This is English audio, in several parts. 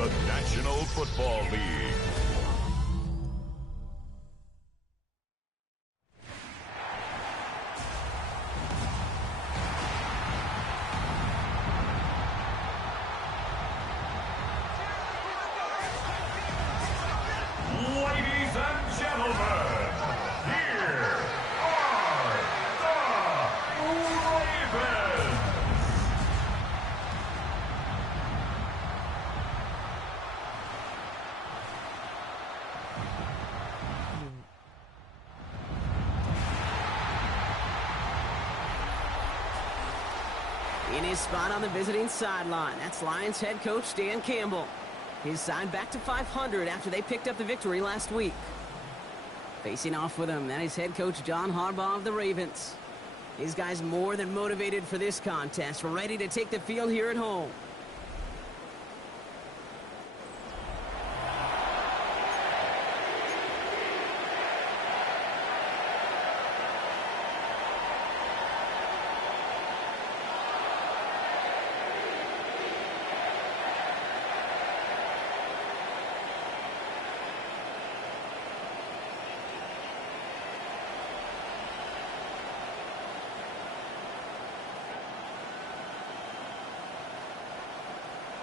the National Football League. Ladies and gentlemen, here are the Ravens. In his spot on the visiting sideline, that's Lions head coach Dan Campbell. His side back to 500 after they picked up the victory last week. Facing off with him, that is head coach John Harbaugh of the Ravens. His guys more than motivated for this contest, ready to take the field here at home.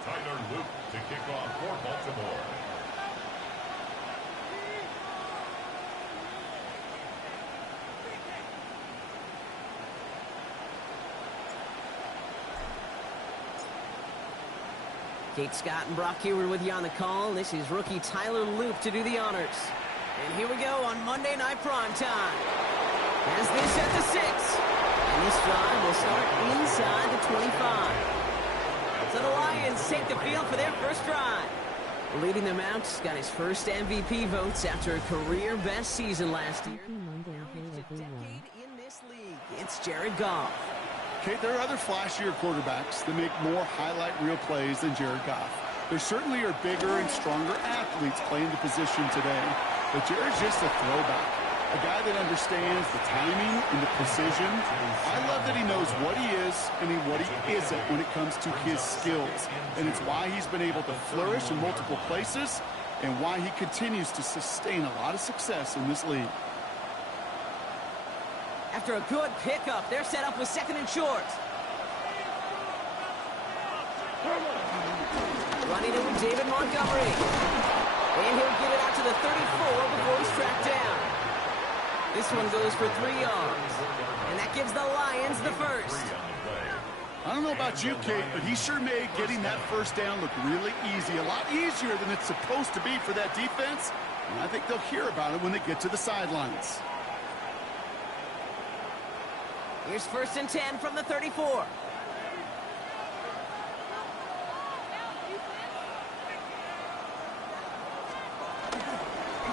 Tyler Luke to kick off for Baltimore. Kate Scott and Brock Heward with you on the call. This is rookie Tyler Luke to do the honors. And here we go on Monday Night Primetime. As this at the 6. And this drive will start inside the 25. So the Lions take the field for their first drive. Leading them out, got his first MVP votes after a career-best season last year. A decade in this league, it's Jared Goff. Okay, there are other flashier quarterbacks that make more highlight reel plays than Jared Goff. There certainly are bigger and stronger athletes playing the position today, but Jared's just a throwback. A guy that understands the timing and the precision. I love that he knows what he is and what he isn't when it comes to his skills. And it's why he's been able to flourish in multiple places and why he continues to sustain a lot of success in this league. After a good pickup, they're set up with second and short. Running it with David Montgomery. And he'll get it out to the 34 before he's tracked down. This one goes for 3 yards. And that gives the Lions the first. I don't know about you, Kate, but he sure made getting that first down look really easy. A lot easier than it's supposed to be for that defense. And I think they'll hear about it when they get to the sidelines. Here's 1st and 10 from the 34.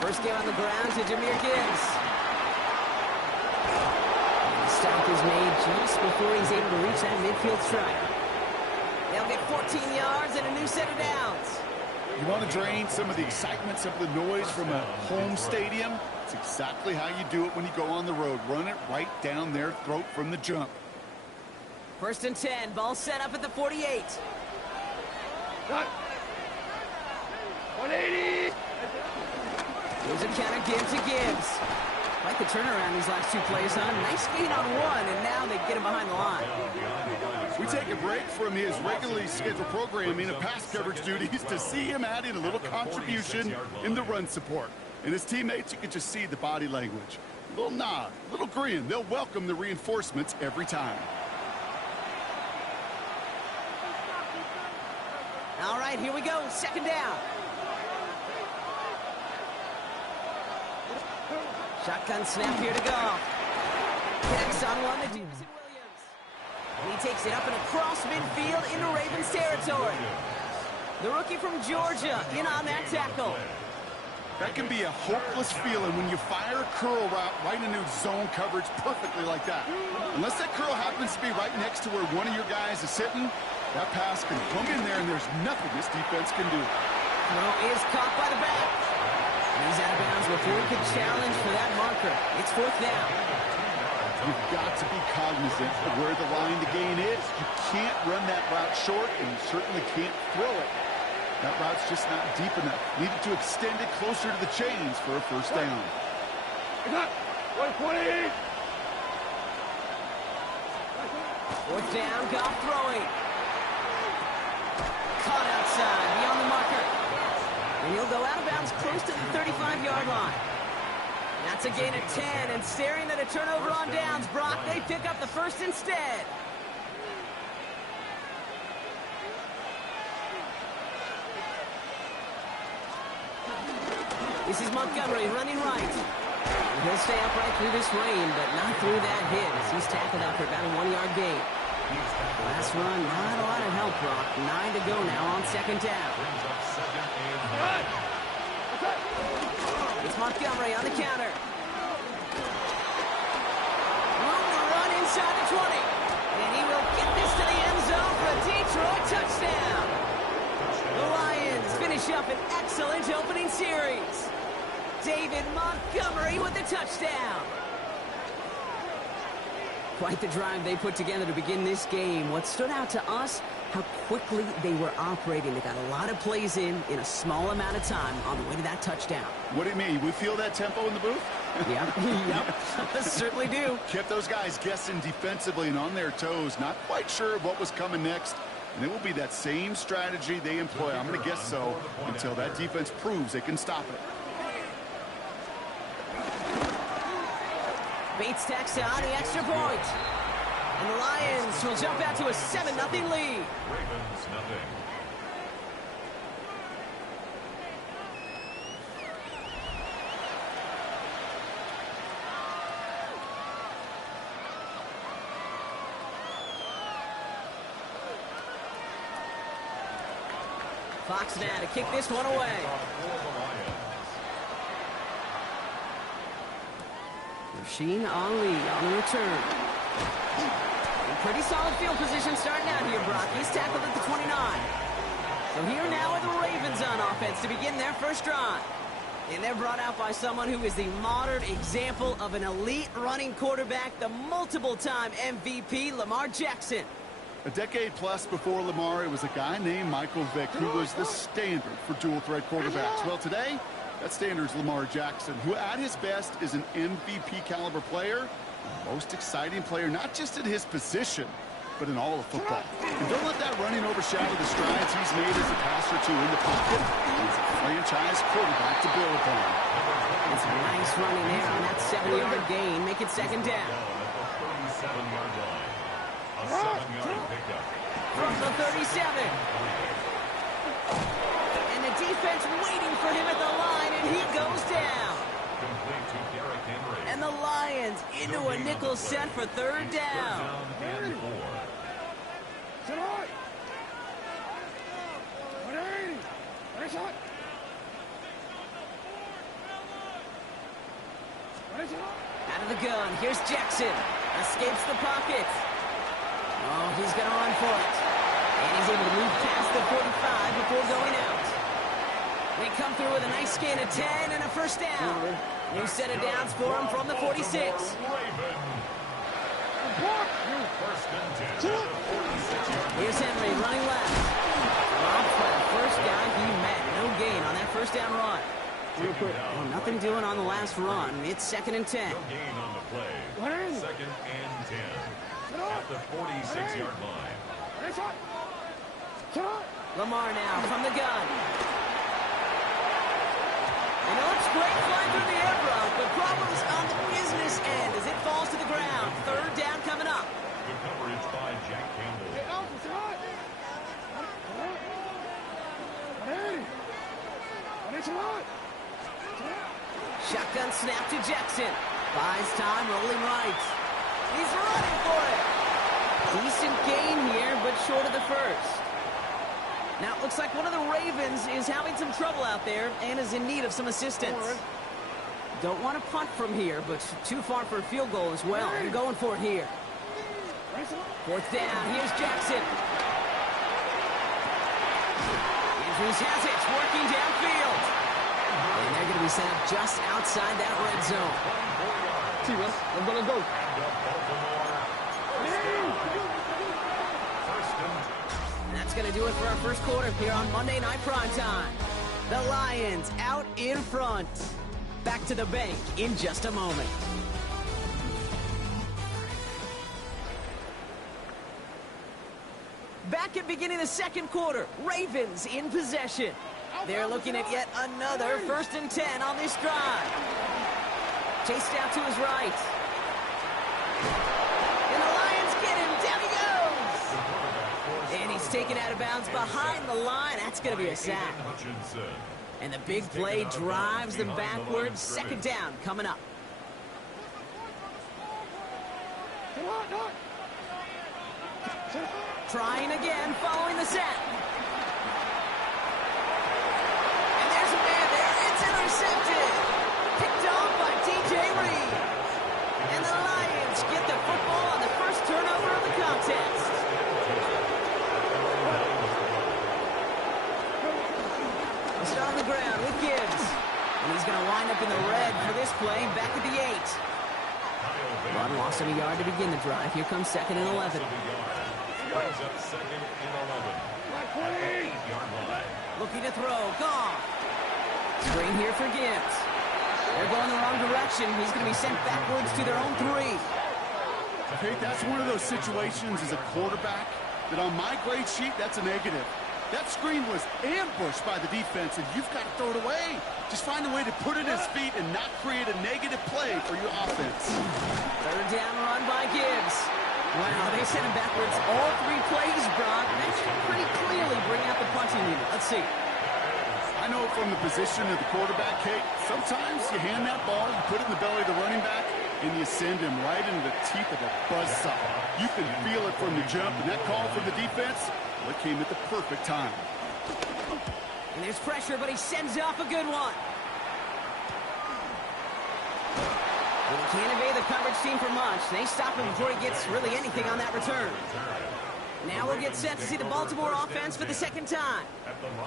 First game on the ground to Jahmyr Gibbs. The stop is made just before he's able to reach that midfield strike. They'll get 14 yards and a new set of downs. You want to drain some of the excitement, some of the noise from a home stadium? It's exactly how you do it when you go on the road. Run it right down their throat from the jump. 1st and 10, ball set up at the 48. 180! Here's a counter give to Gibbs. Like the turnaround these last 2 plays, huh? Nice gain on 1, and now they get him behind the line. We take a break from his regularly scheduled programming of pass coverage duties to see him add in a little contribution in the run support. And his teammates, you can just see the body language. A little nod, a little grin. They'll welcome the reinforcements every time. All right, here we go. 2nd down. Shotgun snap here to Goff. Connects on one to Davison Williams. And he takes it up and across midfield into Ravens territory. The rookie from Georgia in on that tackle. That can be a hopeless feeling when you fire a curl route right into zone coverage perfectly like that. Unless that curl happens to be right next to where one of your guys is sitting, that pass can come in there and there's nothing this defense can do. Throw is caught by the back. And he's out of bounds before he could challenge for that marker. It's 4th down. You've got to be cognizant of where the line to gain is. You can't run that route short, and you certainly can't throw it That route's just not deep enough. Needed to extend it closer to the chains for a first down. 120. Fourth down, Goff throwing. Caught outside, beyond the marker. And he'll go out of bounds close to the 35-yard line. That's a gain of 10, and staring at a turnover on downs, Brock, they pick up the first instead. This is Montgomery running right. He'll stay upright through this rain, but not through that hit as he's tackled out for about a 1-yard gain. Last run, not a lot of help, Brock. 9 to go now on second down. It's Montgomery on the counter. Room to run inside the 20. And he will get this to the end zone for a Detroit touchdown. The Lions finish up an excellent opening series. David Montgomery with the touchdown. Quite the drive they put together to begin this game. What stood out to us, how quickly they were operating. They got a lot of plays in a small amount of time on the way to that touchdown. What do you mean? We feel that tempo in the booth? Yep, certainly do. Kept those guys guessing defensively and on their toes. Not quite sure what was coming next. And it will be that same strategy they employ, I'm going to guess so, until that defense proves they can stop it. Bates tacks on the extra point. And the Lions will jump out to a 7-0 lead. Ravens nothing. Fox now to kick this one away. Rasheen Ali on the return. Pretty solid field position starting out here, Brock. He's tackled at the 29. So here now are the Ravens on offense to begin their first drive. And they're brought out by someone who is the modern example of an elite running quarterback, the multiple-time MVP, Lamar Jackson. A decade plus before Lamar, it was a guy named Michael Vick who was the standard for dual-threat quarterbacks. Well, today, that standard is Lamar Jackson, who at his best is an MVP-caliber player, most exciting player, not just at his position, but in all of football. And don't let that running overshadow the strides he's made as a passer, too, in the pocket. He's a franchise quarterback to build upon. It's a nice running there on that 7-yard gain. Make it second down. A 7-yard pickup. From the 37. And the defense waiting for him at the line, and he goes down. Complete to Derrick Henry. And the Lions into a nickel set for third down. And 4. Out of the gun, here's Jackson. Escapes the pocket. Oh, he's going to run for it. And he's able to move past the 45 before going out. They come through with a nice gain of 10 and a first down. New set of downs for him from the 46. Here's Henry running left. Off for the first guy he met. No gain on that first down run. Well, nothing doing on the last run. It's second and 10. No gain on the play. Second and 10. At the 46-yard line. Lamar now from the gun. And it looks great flying through the air, Brock, but problems on the business end as it falls to the ground. Third down coming up. Good coverage by Jack Campbell. Shotgun snap to Jackson. Buys time, rolling right. He's running for it. Decent gain here, but short of the first. Now, it looks like one of the Ravens is having some trouble out there and is in need of some assistance. Don't want to punt from here, but too far for a field goal as well. They're going for it here. Fourth down, here's Jackson. Andrews has it, working downfield. And they're going to be set up just outside that red zone. Let's go. That's That's going to do it for our first quarter here on Monday Night Primetime. The Lions out in front. Back to the bank in just a moment. Back at beginning the second quarter, Ravens in possession. They're looking at yet another 1st and 10 on this drive. Chased out to his right. And the Lions get him. Down he goes. And he's taken out of bounds behind the line. That's going to be a sack. And the big play drives them backwards. 2nd down coming up. Trying again, following the set. And there's a man there. It's intercepted. Picked off by DJ Reed. And the Lions get the football on the first turnover of the contest. He'll start on the ground with Gibbs. And he's going to wind up in the red for this play, back at the 8. Rod lost him a yard to begin the drive. Here comes 2nd and 11. Brings up 2nd and 11. At the 8-yard line. Looking to throw. Gone. Screen here for Gibbs. They're going the wrong direction. He's going to be sent backwards to their own 3. Hey, that's one of those situations as a quarterback that on my grade sheet, that's a negative. That screen was ambushed by the defense, and you've got to throw it away. Just find a way to put it in his feet and not create a negative play for your offense. 3rd down run by Gibbs. Wow, they sent him backwards all 3 plays, Brock. That should pretty clearly bring out the punting unit. Let's see. I know from the position of the quarterback, Kate, sometimes you hand that ball, you put it in the belly of the running back, and you send him right into the teeth of a buzzsaw. You can feel it from the jump, and that call from the defense, well, it came at the perfect time. And there's pressure, but he sends off a good one. Well, he can't evade the coverage team for much. They stop him before he gets really anything on that return. Now we'll get set to see the Baltimore offense for the 2nd time.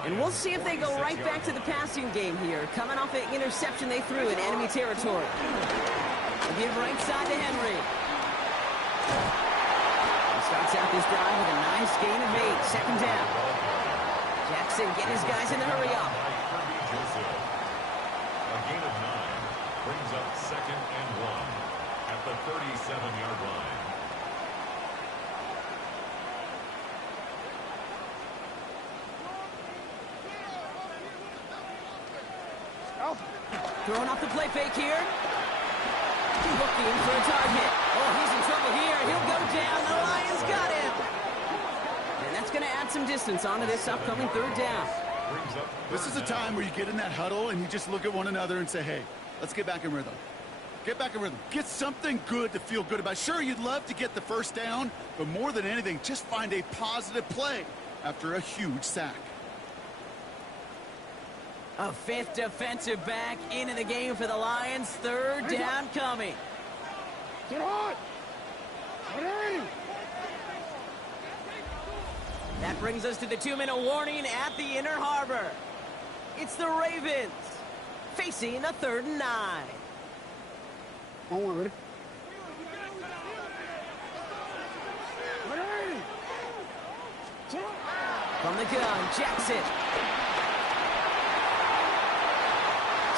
And we'll see if they go right back to the passing game here, coming off an interception they threw in enemy territory. They'll give right side to Henry. He starts out this drive with a nice gain of 8, 2nd down. Jackson get his guys in the hurry up. A gain of 9 brings up 2nd and 1 at the 37-yard line. Throwing off the play fake here. Looking for a target. Oh, he's in trouble here. He'll go down. The Lions got him. And that's going to add some distance onto this upcoming 3rd down. This is a time where you get in that huddle and you just look at one another and say, hey, let's get back in rhythm. Get back in rhythm. Get something good to feel good about. Sure, you'd love to get the 1st down, but more than anything, just find a positive play after a huge sack. A 5th defensive back into the game for the Lions. 3rd down coming. Get hot! That brings us to the 2-minute warning at the Inner Harbor. It's the Ravens facing a 3rd and 9. On, ready? From the gun, Jackson.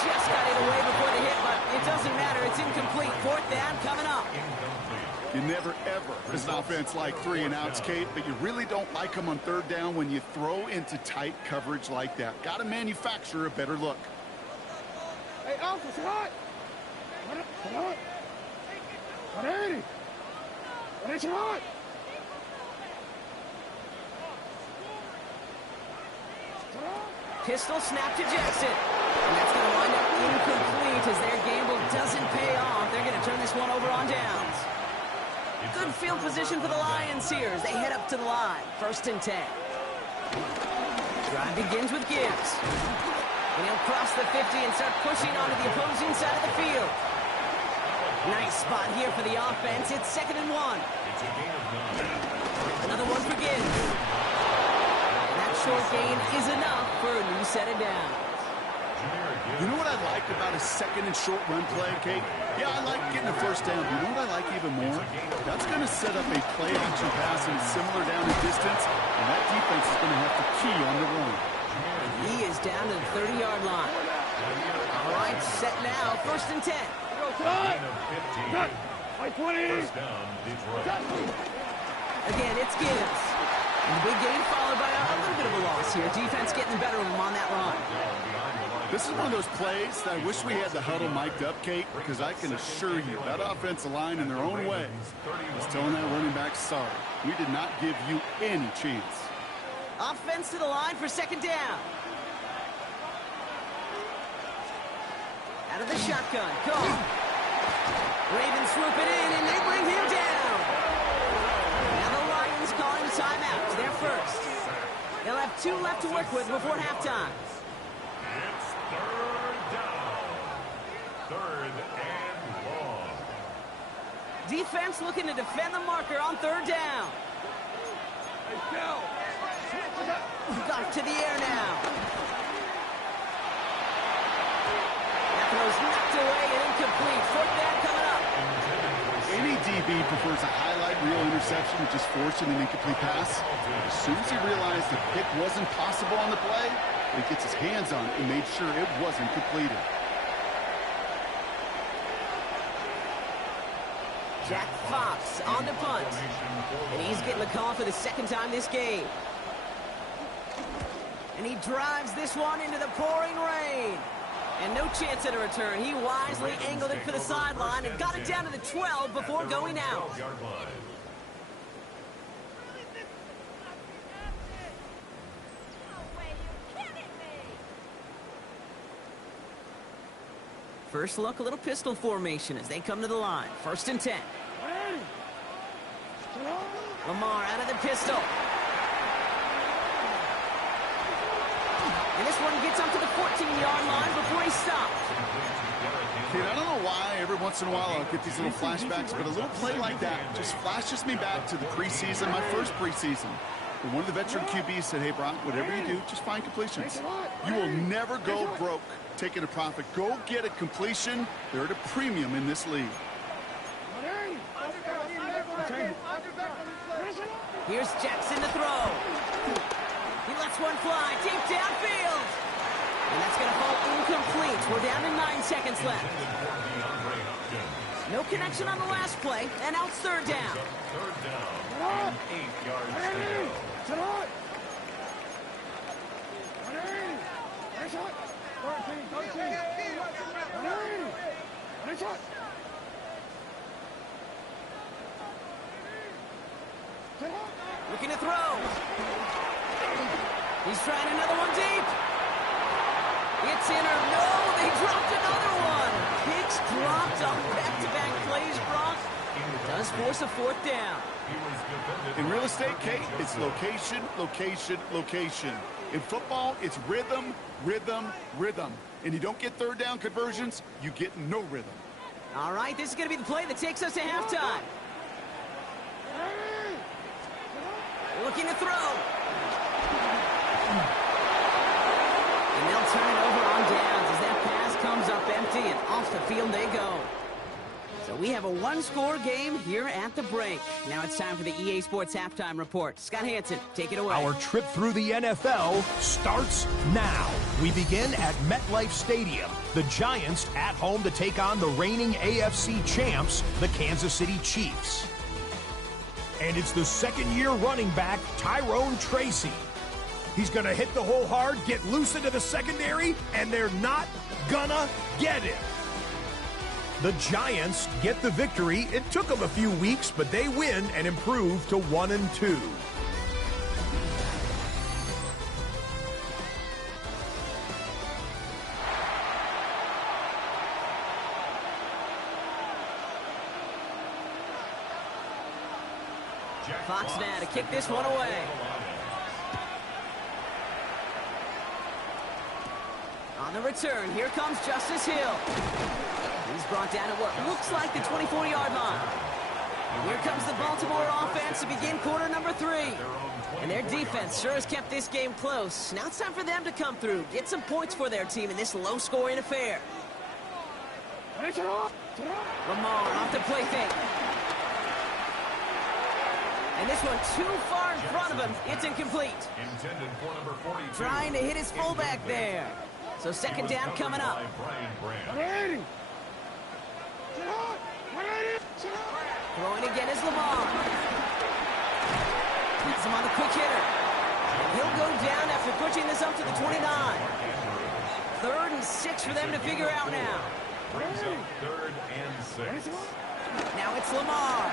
Just got it away before the hit, but it doesn't matter. It's incomplete. 4th down coming up. You never, ever, as an offense, like 3 and outs, Kate, but you really don't like them on 3rd down when you throw into tight coverage like that. Got to manufacture a better look. Hey, Alpha, it's hot! Hot! Ready? It's hot! Pistol snap to Jackson. And that's going to wind up incomplete as their gamble doesn't pay off. They're going to turn this one over on downs. Good field position for the Lions here as they head up to the line. 1st and 10. Drive begins with Gibbs. And he'll cross the 50 and start pushing onto the opposing side of the field. Nice spot here for the offense. It's 2nd and 1. It's a gain of 9. Another one for Gibbs. That short gain is enough for a new set of downs. Jahmyr You know what I like about a second and short run play, Kate? Yeah, I like getting a first down. You know what I like even more? That's going to set up a play action pass and similar down and distance, and that defense is going to have to key on the run. He is down to the 30-yard line. All right, set now, 1st and 10. Cut! Like 20! First down, Detroit. Again, it's Gibbs. And the big gain followed by a little bit of a loss here. Defense getting the better of him on that run. This is one of those plays that I wish we had the huddle mic'd up, Kate, because I can assure you that offensive line in their own way is telling that running back, sorry, we did not give you any chance. Offense to the line for 2nd down. Out of the shotgun. Go. Ravens swoop it in, and they bring him down. Now the Lions calling a timeout. They're first. They'll have 2 left to work with before halftime. It's 3rd down. 3rd and long. Defense looking to defend the marker on 3rd down. Got to the air now. That throw's knocked away and incomplete. 4th down coming up. Any DB prefers a highlight reel interception to just forcing an incomplete pass. As soon as he realized the pick wasn't possible on the play, he gets his hands on it and made sure it wasn't completed. Jack Fox on the punt. And he's getting the call for the 2nd time this game. And he drives this one into the pouring rain. And no chance at a return. He wisely angled it for the sideline and got it down to the 12 before going out. First look, a little pistol formation as they come to the line. 1st and 10. Lamar out of the pistol. And this one gets up to the 14-yard line before he stopped. Kid, I don't know why every once in a while I'll get these little flashbacks, but a little play like that just flashes me back to the preseason, my first preseason. And one of the veteran QBs said, hey, Brock, whatever you do, just find completions. You will never go broke taking a profit. Go get a completion. They're at a premium in this league. Here's Jackson to throw. He lets one fly deep downfield. And that's going to fall incomplete. We're down to 9 seconds left. No connection on the last play, and now it's 3rd down. 3rd down. 8 yards to go. Looking to throw. He's trying another one deep. It's in or no, they dropped another one. Picks dropped on back-to-back plays, Brock. Does force a 4th down. In real estate, Kate, it's location, location, location. In football, it's rhythm, rhythm, rhythm. And you don't get 3rd down conversions, you get no rhythm. All right, this is going to be the play that takes us to halftime. Looking to throw. And they'll turn it over on downs as that pass comes up empty and off the field they go. So we have a 1-score game here at the break. Now it's time for the EA Sports Halftime Report. Scott Hansen, take it away. Our trip through the NFL starts now. We begin at MetLife Stadium. The Giants at home to take on the reigning AFC champs, the Kansas City Chiefs. And it's the 2nd-year running back, Tyrone Tracy. He's going to hit the hole hard, get loose into the secondary, and they're not gonna get it. The Giants get the victory. It took them a few weeks, but they win and improve to 1-2. Fox now to kick this one away. On the return, here comes Justice Hill. He's brought down at what looks like the 24-yard line. Here comes the Baltimore offense to begin quarter number 3. And their defense sure has kept this game close. Now it's time for them to come through, get some points for their team in this low-scoring affair. Lamar off the play fake. And this one too far in front of him. It's incomplete. Intended for number 42. Trying to hit his fullback there. So second down coming up. Throwing again is Lamar. He's him on the quick hitter. And he'll go down after pushing this up to the 29. 3rd and 6 for them to figure out now. Brings up 3rd and 6. Now it's Lamar.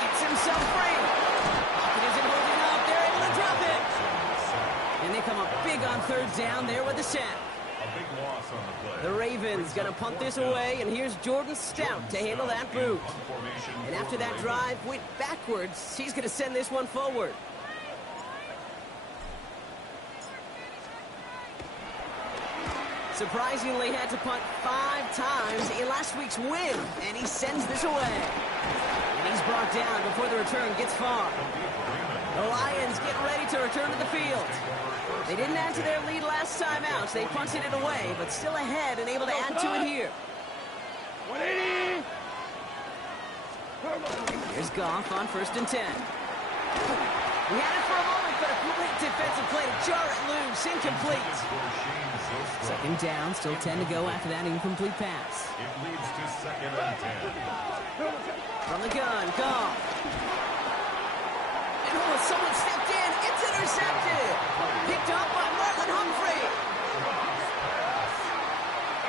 Gets himself free. Pocket isn't holding up. They're able to drop it. And they come up big on 3rd down there with the sack. A big loss on the play. The Ravens going to punt this away, and here's Jordan Stout to handle that boot. And after that drive went backwards, he's going to send this one forward. Surprisingly had to punt 5 times in last week's win, and he sends this away. And he's brought down before the return gets far. The Lions getting ready to return to the field. They didn't add to their lead last time out, so they punted it away, but still ahead and able to add to it here. 180. Here's Goff on 1st and 10. We had it for a moment, but a great defensive play to jar it loose, incomplete. 2nd down, still 10 to go after that incomplete pass. It leads to 2nd and 10. From the gun, Goff. And someone stepped in, it's intercepted. Picked up by Marlon Humphrey.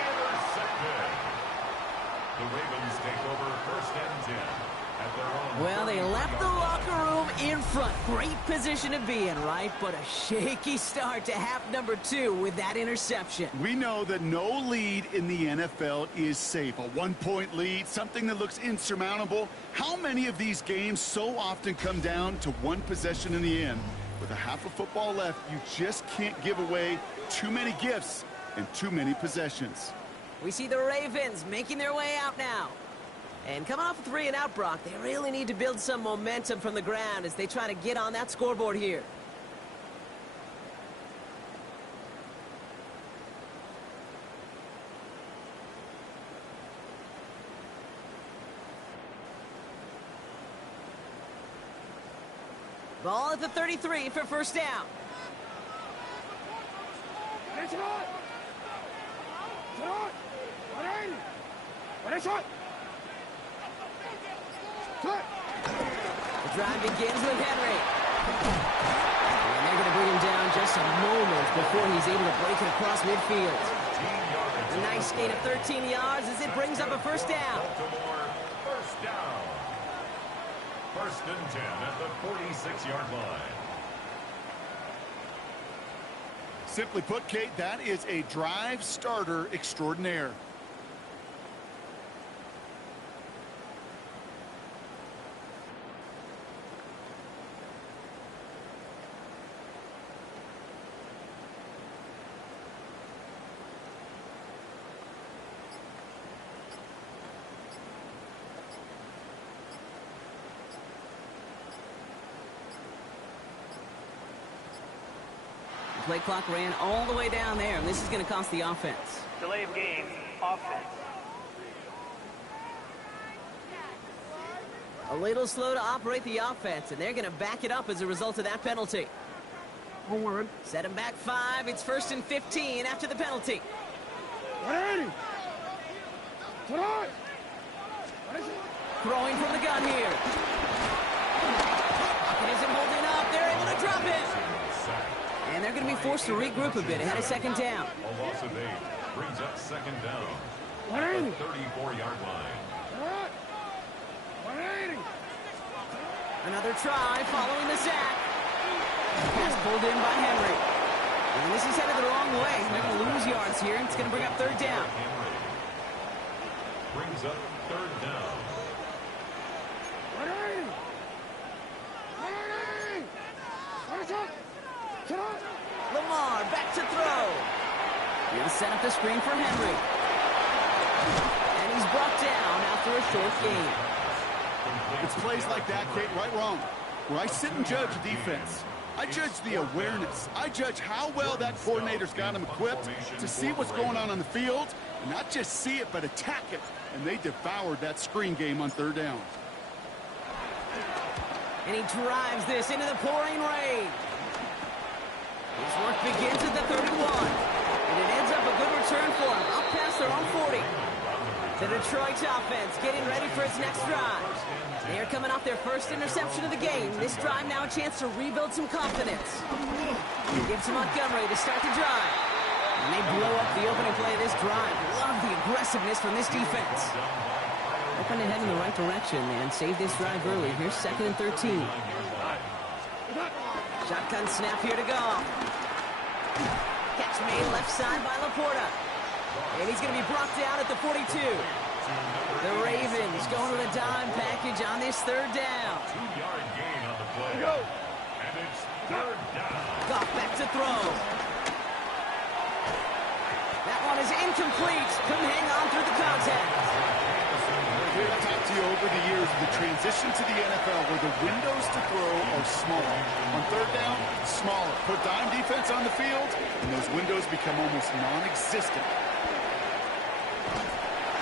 Intercepted. The Ravens take over 1st and 10 at their own. Well, they left the locker room in front. Great position to be in, right? But a shaky start to half number 2 with that interception. We know that no lead in the NFL is safe. A 1-point lead, something that looks insurmountable. How many of these games so often come down to one possession in the end? With a half of football left, you just can't give away too many gifts and too many possessions. We see the Ravens making their way out now. And coming off a 3-and-out, Brock, they really need to build some momentum from the ground as they try to get on that scoreboard here. Ball at the 33 for 1st down. The drive begins with Henry. And they're going to bring him down just a moment before he's able to break it across midfield. A nice gain of 13 yards as it brings up a 1st down. Baltimore, 1st down. 1st and 10 at the 46-yard line. Simply put, Kate, that is a drive starter extraordinaire. Play clock ran all the way down there, and this is going to cost the offense. Delay of game, offense. A little slow to operate the offense, and they're going to back it up as a result of that penalty. Onward. Set him back 5. It's 1st and 15 after the penalty. 180. Throwing from the gun here. Pocket isn't holding up. They're able to drop it. And they're going to be forced to regroup a bit ahead of 2nd down. A loss of 8 brings up 2nd down. 180. 34-yard line. 180. Another try following the sack. Pass pulled in by Henry. And this is headed the wrong way. They're going to lose yards here, and it's going to bring up 3rd down. Henry brings up 3rd down. 180. 180. Lamar back to throw. He'll set up the screen for Henry. And He's brought down after a short game. It's plays like that create right wrong. Where I sit and judge a defense, I judge the awareness. I judge how well that coordinator's got him equipped to see what's going on the field, and not just see it, but attack it. And they devoured that screen game on third down. And he drives this into the pouring rain. His work begins at the 31. And it ends up a good return for him. Up past their own 40. The Detroit offense getting ready for its next drive. They're coming off their first interception of the game. This drive now a chance to rebuild some confidence. He gives to Montgomery to start the drive. And they blow up the opening play of this drive. Love the aggressiveness from this defense. Hoping to head in the right direction and save this drive early. Here's 2nd and 13. Shotgun snap here to go. Catch made left side by Laporta. And he's going to be brought down at the 42. The Ravens going with a dime package on this third down. 2-yard gain on the play. And it's third down. Goff back to throw. That one is incomplete. Couldn't hang on through the contact. We've talked to you over the years of the transition to the NFL where the windows to throw are smaller. On third down, smaller. Put dime defense on the field, and those windows become almost non-existent.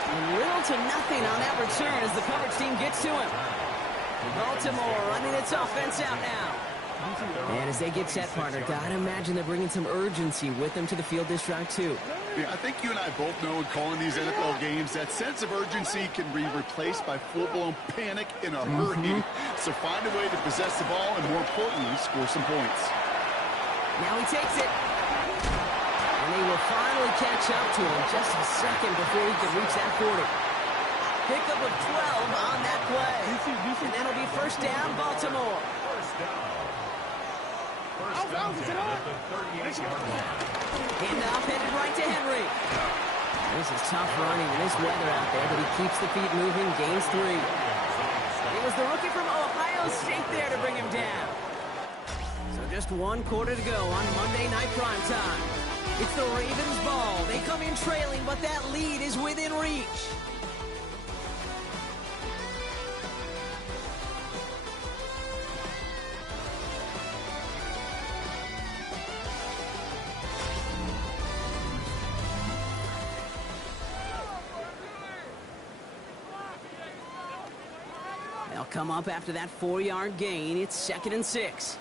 Little to nothing on that return as the coverage team gets to him. Baltimore running its offense out now. And as they get set, partner, gotta imagine they're bringing some urgency with them to the field this drive, too. Yeah, I think you and I both know in calling these NFL games that sense of urgency can be replaced by full-blown panic in a hurry. So find a way to possess the ball and, more importantly, score some points. Now he takes it. And they will finally catch up to him just a second before he can reach that 40. Pickup of 12 on that play. And that'll be first down, Baltimore. First down. First down at the 38-yard line. Handoff headed right to Henry. This is tough running in this weather out there, but he keeps the feet moving, gains 3. It was the rookie from Ohio State there to bring him down. So just 1 quarter to go on Monday Night Primetime. It's the Ravens' ball. They come in trailing, but that lead is within reach. They'll come up after that 4-yard gain. It's 2nd and 6.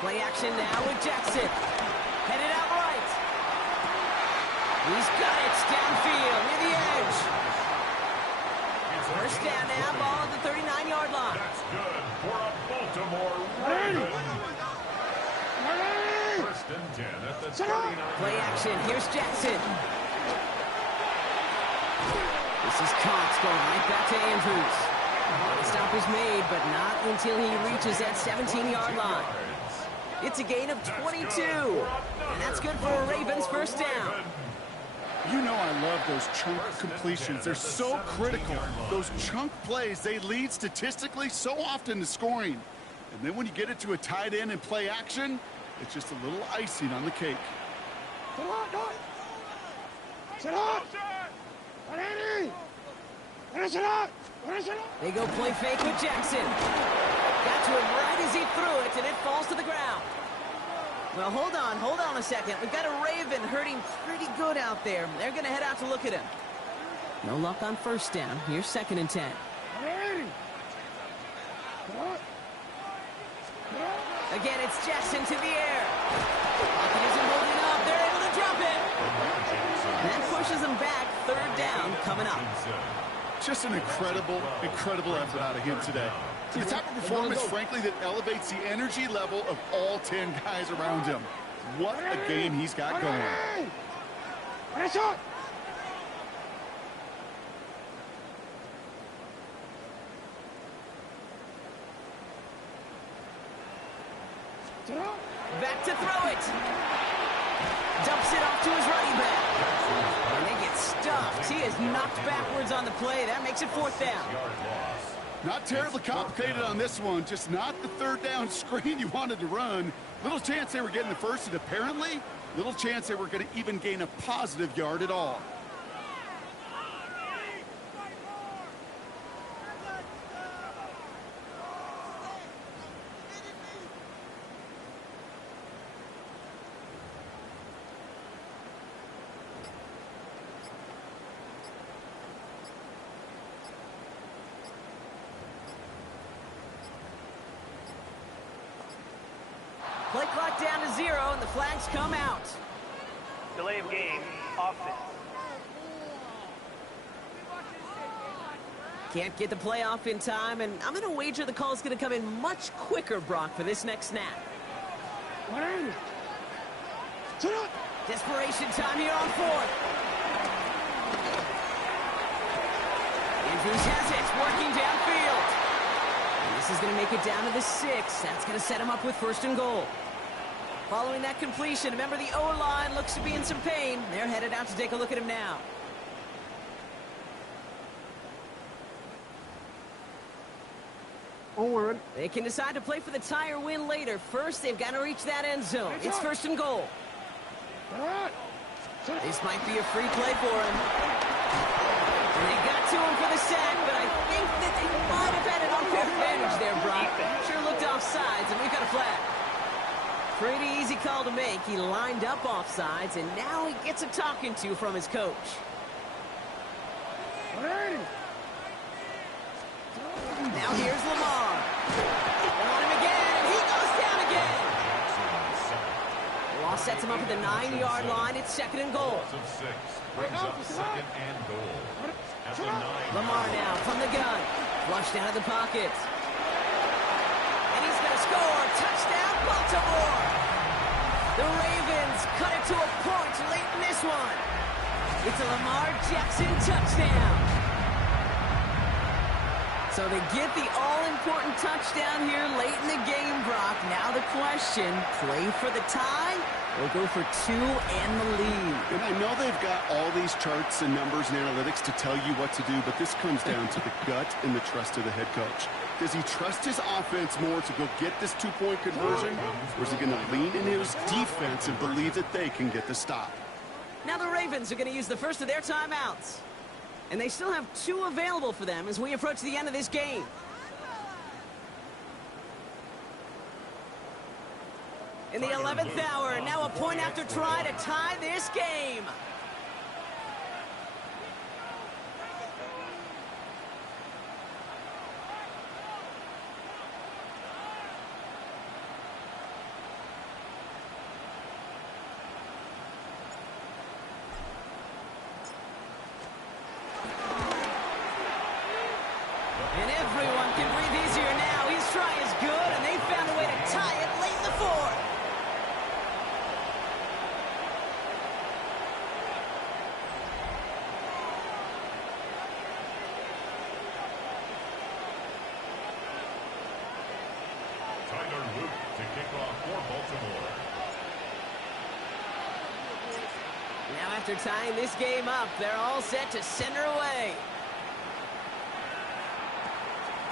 Play action now with Jackson. Headed out right. He's got it downfield near the edge. First down now, ball at the 39-yard line. That's good for a Baltimore Raven. First and 10 at the 39. Play action. Here's Jackson. This is Cox going right back to Andrews. The stop is made, but not until he reaches that 17-yard line. It's a gain of 22. And that's good for a Ravens first down. You know I love those chunk completions. They're so critical. Those chunk plays, they lead statistically so often to scoring. And then when you get it to a tight end and play action, it's just a little icing on the cake. They go play fake with Jackson. Got to him right as he threw it, and it falls to the ground. Well, hold on a second. We've got a Raven hurting pretty good out there. They're going to head out to look at him. No luck on first down. Here's 2nd and 10. Again, it's Jackson to the air. Pocket isn't holding up. They're able to drop it. That pushes them back. 3rd down coming up. Just an incredible effort out of him today. The type of performance, frankly, that elevates the energy level of all 10 guys around him. What a game he's got going. Back to throw it. Dumps it off to his running back. And they get stuffed. He is knocked backwards on the play. That makes it 4th down. Not terribly complicated on this one, just not the third down screen you wanted to run. Little chance they were getting the first, and apparently, little chance they were going to even gain a positive yard at all. Play clock down to 0, and the flags come out. Delay of game, offense. Can't get the play off in time, and I'm going to wager the call is going to come in much quicker, Brock, for this next snap. 180. Sit up. Desperation time here on 4th. Andrews has it, working downfield. And this is going to make it down to the 6. That's going to set him up with 1st and goal. Following that completion, remember the O-line looks to be in some pain. They're headed out to take a look at him now. Onward. They can decide to play for the tie or win later. First, they've got to reach that end zone. It's 1st and goal. All right. This might be a free play for him. And they got to him for the sack, but I think that they might have had an unfair advantage there, Brock. Sure looked offsides, and we've got a flag. Pretty easy call to make. He lined up offsides, and now he gets a talking to from his coach. 180. Now here's Lamar. They're on him again, and he goes down again. The loss sets him up at the 9-yard line. It's 2nd and goal. Loss of 6 brings up 2nd and goal. At the 9. Lamar now from the gun. Flushed out of the pocket. And he's going to score. Touchdown, Baltimore. The Ravens cut it to a point late in this one. It's a Lamar Jackson touchdown. So they get the all-important touchdown here late in the game, Brock. Now the question, play for the tie or go for 2 and the lead? And I know they've got all these charts and numbers and analytics to tell you what to do, but this comes down to the gut and the trust of the head coach. Does he trust his offense more to go get this 2-point conversion, or is he going to lean in his defense and believe that they can get the stop? Now the Ravens are going to use the first of their timeouts. And they still have 2 available for them as we approach the end of this game. In the 11th hour, now a point after try to tie this game. And everyone can breathe easier now. His try is good, and they found a way to tie it late in the 4th. Tyler Luke to kick off for Baltimore. Now after tying this game up, they're all set to send her away.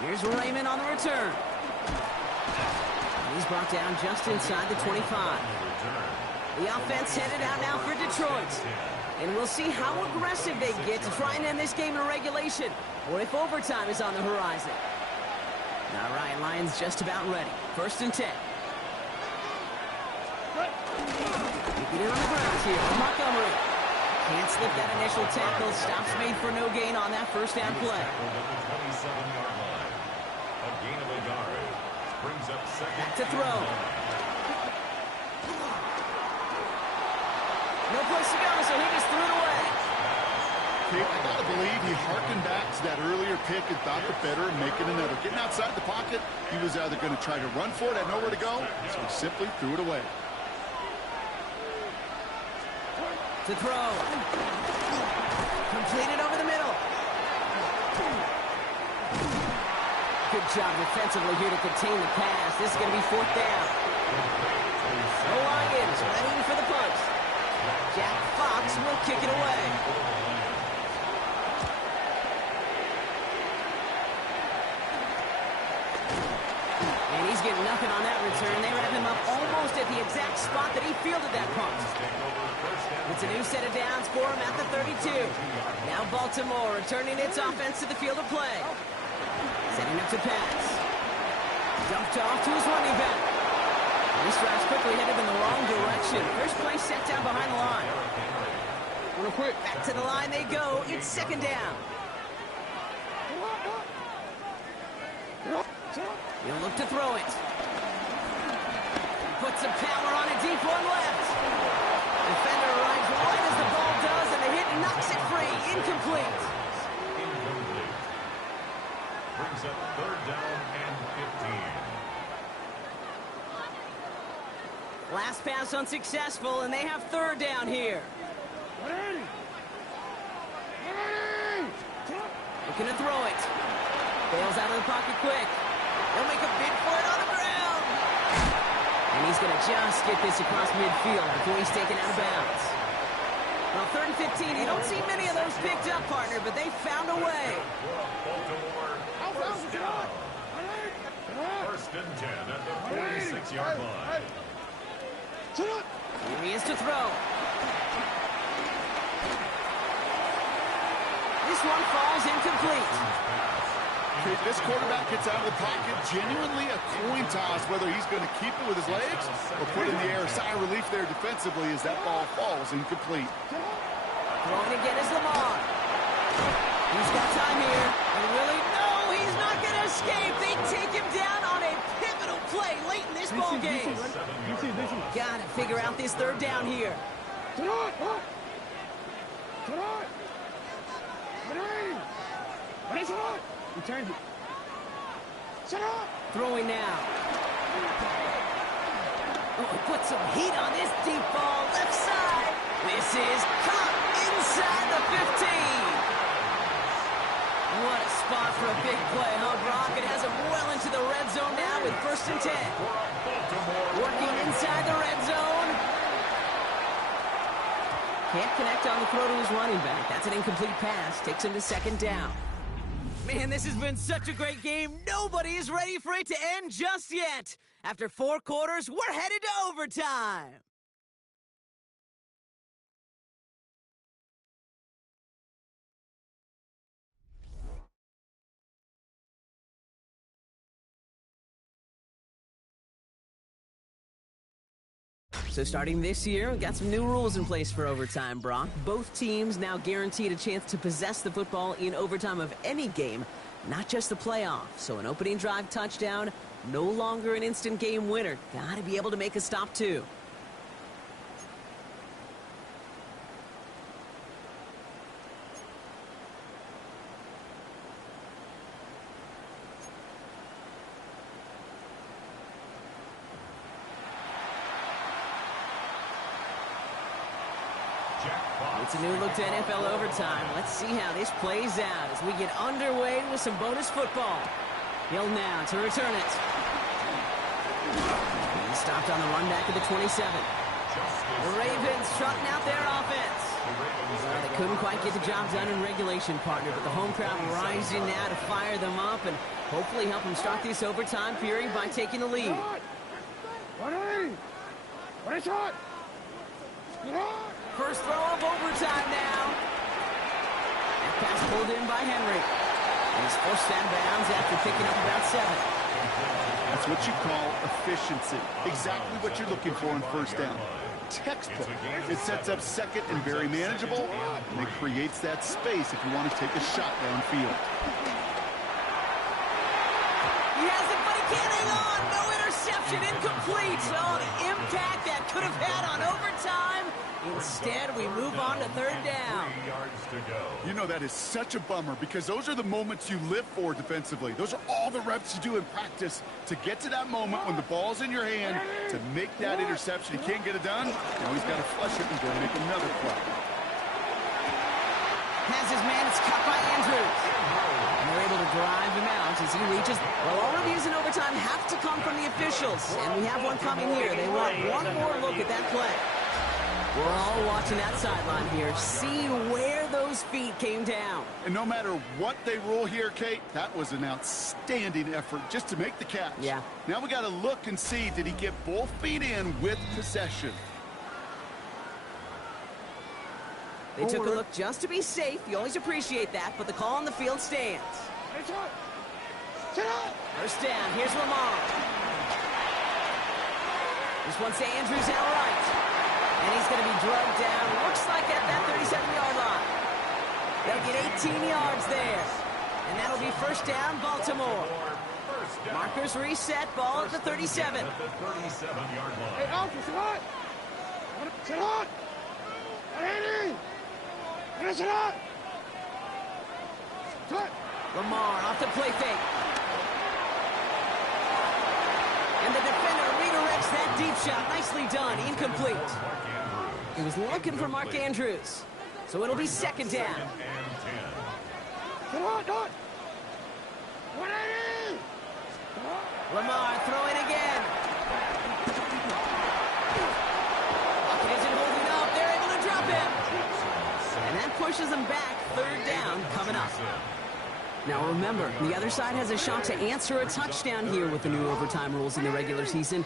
Here's Raymond on the return. He's brought down just inside the 25. The offense headed out now for Detroit. And we'll see how aggressive they get to try and end this game in regulation, or if overtime is on the horizon. All right, Lions just about ready. 1st and 10. Get in on the ground here for Montgomery. Can't slip that initial tackle. Stops made for no gain on that 1st down play. A gain of a yard. Brings up 2nd. Back to throw. No place to go, so he just threw it away. I got to believe he harkened back to that earlier pick and thought the better of making another. Getting outside the pocket, he was either going to try to run for it, had nowhere to go, so he simply threw it away. To throw. Completed over the middle. Good job defensively here to contain the pass. This is going to be 4th down. The Lions ready for the punt. Jack Fox will kick it away. And he's getting nothing on that return. They wrap him up almost at the exact spot that he fielded that punt. It's a new set of downs for him at the 32. Now Baltimore returning its offense to the field of play. Setting up to pass. Dumped off to his running back. These drives quickly headed in the wrong direction. First play set down behind the line. Real quick. Back to the line they go. It's second down. He'll look to throw it. Puts some power on it, deep one left. Defender arrives right as the ball does, and the hit knocks it free. Incomplete. Brings up third down and 15. Last pass unsuccessful, and they have third down here. Looking to throw it. Bails out of the pocket quick. He'll make a bid for it on the ground. And he's going to just get this across midfield before he's taken out of bounds. Well, 3rd and 15, you don't see many of those picked up, partner, but they found a way. Baltimore, first down. First and 10 at the 46-yard line. Here he is to throw. This one falls incomplete. Okay, this quarterback gets out of the pocket, genuinely a coin toss whether he's going to keep it with his legs or put it in the air. Sigh of relief there defensively as that ball falls incomplete. Throwing again is Lamar. He's got time here. And really, no, he's not going to escape. They take him down on a pivotal play late in this ball game. Got to figure out this third down here. Return it. Throwing now. Oh, put some heat on this deep ball left side. This is caught inside the 15. What a spot for a big play, huh, Brock? It has him well into the red zone now with 1st and 10. Working inside the red zone. Can't connect on the throw to his running back. That's an incomplete pass. Takes him to 2nd down. Man, this has been such a great game. Nobody is ready for it to end just yet. After 4 quarters, we're headed to overtime. So starting this year, we've got some new rules in place for overtime, Brock. Both teams now guaranteed a chance to possess the football in overtime of any game, not just the playoff. So an opening drive touchdown, no longer an instant game winner. Got to be able to make a stop, too. It's a new look to NFL overtime. Let's see how this plays out as we get underway with some bonus football. Hill now to return it. He stopped on the run back of the 27. The Ravens trotting out their offense. Well, they couldn't quite get the job done in regulation, partner, but the home crowd rising now to fire them up and hopefully help them start this overtime period by taking the lead. First throw of overtime now. That pass pulled in by Henry. And he's forced out of bounds after picking up about 7. That's what you call efficiency. Exactly what you're looking for on 1st down. Textbook. It sets up 2nd and very manageable, and it creates that space if you want to take a shot downfield. He has it, but he can't hang on. No interception, incomplete. Oh, the impact that could have had on overtime. Instead, we move on to 3rd down. 3 yards to go. You know, that is such a bummer because those are the moments you live for defensively. Those are all the reps you do in practice to get to that moment when the ball's in your hand to make that interception. He can't get it done. Now he's got to flush it and go make another play. Has his man, it's caught by Andrews. And they're able to drive him out as he reaches. Well, all reviews in overtime have to come from the officials. And we have one coming here. They want one more look at that play. We're all watching that sideline here, seeing where those those feet came down. And no matter what they rule here, Kate, that was an outstanding effort just to make the catch. Yeah. Now we got to look and see, did he get both feet in with possession? They took a look just to be safe. You always appreciate that, but the call on the field stands. First down, here's Lamar. This one's to Andrews out right. And he's going to be drugged down, looks like at that 37-yard line. They'll get 18 yards there. And that'll be first down, Baltimore. Markers reset, ball at the 37. At the 37-yard line. Hey, Alfred, sit on! Sit on! Ready! Sit on! Cut! Lamar off the play fake. And the defender redirects that deep shot. Nicely done. Incomplete. He was looking for Mark Andrews. So it'll be second down. Sit on, Don! 180! Lamar throwing again. Pocket isn't holding up. They're able to drop him. And that pushes them back. Third down coming up. Now remember, the other side has a shot to answer a touchdown here with the new overtime rules in the regular season.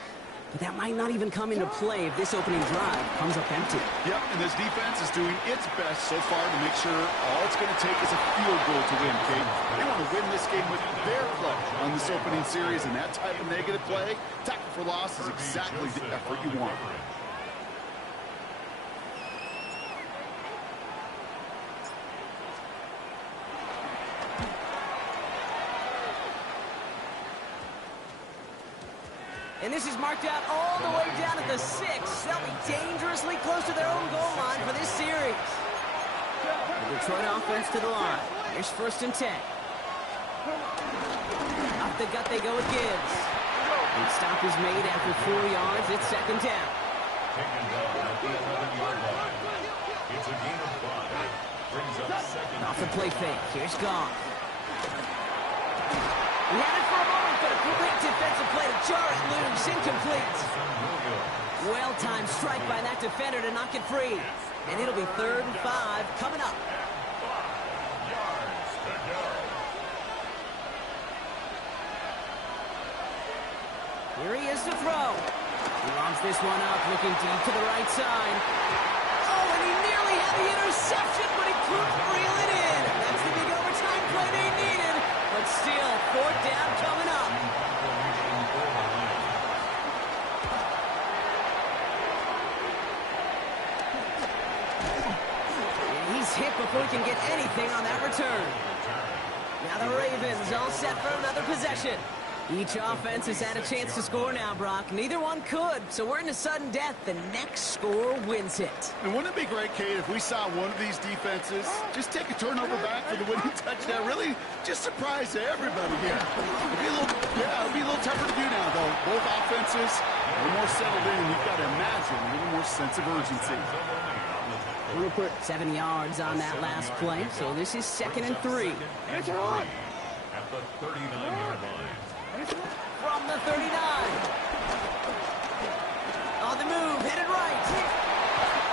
But that might not even come into play if this opening drive comes up empty. Yep, and this defense is doing its best so far to make sure all it's going to take is a field goal to win, Kate. They want to win this game with their play on this opening series, and that type of negative play, tackle for loss, is exactly the effort you want. And this is marked out all the way down at the 6. They'll be dangerously close to their own goal line for this series. The Detroit offense to the line. Here's first and 10. Up the gut they go with Gibbs. And stop is made after 4 yards. It's second down. Taken down at the 11-yard line. It's a gain of 5. Brings up second. Off the play fake. Here's Goff. He had it for a moment, but a quick defensive play to jar it loose. Incomplete. Well-timed strike by that defender to knock it free. And it'll be 3rd and 5 coming up. 5 yards to go. Here he is to throw. He lobs this one up, looking deep to the right side. Oh, and he nearly had the interception, but he couldn't reel it in. That's the big overtime play they needed. But still, 4th down coming up. And he's hit before he can get anything on that return. Now the Ravens all set for another possession. Each offense has had a chance to score now, Brock. Neither one could, so we're in a sudden death. The next score wins it. And wouldn't it be great, Kate, if we saw one of these defenses just take a turnover back for the winning touchdown? Really just surprise everybody here. It'd be a little tougher to do now, though. Both offenses a little more settled in. You've got to imagine a little more sense of urgency. Real quick. 7 yards on that last play, so this is 2nd and 3. At the 39-yard line. From the 39. On the move, headed right.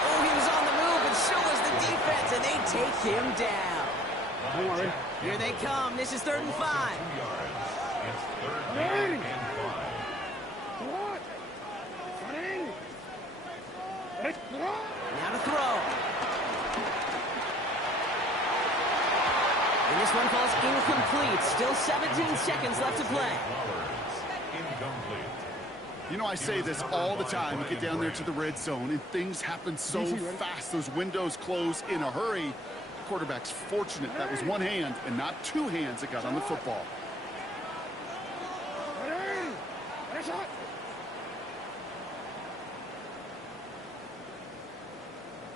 Oh, he was on the move, and so was the defense, and they take him down. Don't worry. Here they come. This is 3rd and 5. It's 3rd down and 5. What? 180. Now to throw. And this one falls incomplete. Still 17 seconds left to play. Incomplete. You know, I say this all the time. You get down there to the red zone, and things happen so fast. Those windows close in a hurry. The quarterback's fortunate that was one hand and not two hands that got on the football.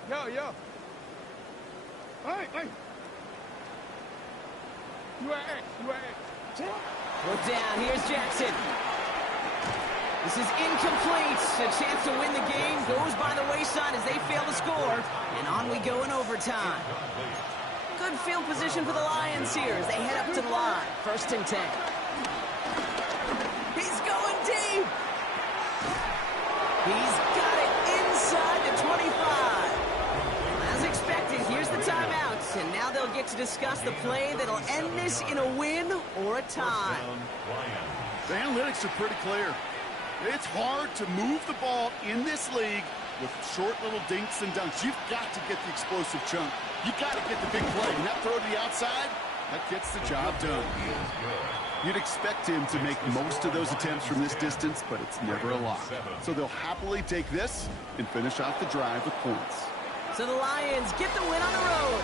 Yo. Hey. Look down. Here's Jackson. This is incomplete. A chance to win the game goes by the wayside as they fail to score. And on we go in overtime. Good field position for the Lions here as they head up to the line. 1st and 10. He's going deep. He's got it inside the 25. As expected, here's the timeout. and now they'll get to discuss the play that'll end this in a win or a tie. The analytics are pretty clear. It's hard to move the ball in this league with short little dinks and dunks. You've got to get the explosive chunk. You've got to get the big play. And that throw to the outside, that gets the job done. You'd expect him to make most of those attempts from this distance, but it's never a lot. So they'll happily take this and finish off the drive with points. So the Lions get the win on the road.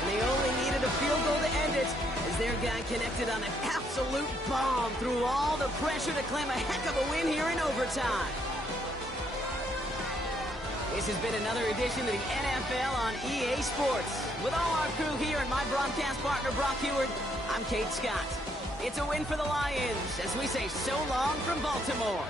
And they only needed a field goal to end it, as their guy connected on an absolute bomb through all the pressure to claim a heck of a win here in overtime. This has been another edition of the NFL on EA Sports. With all our crew here and my broadcast partner, Brock Heward, I'm Kate Scott. It's a win for the Lions, as we say so long from Baltimore.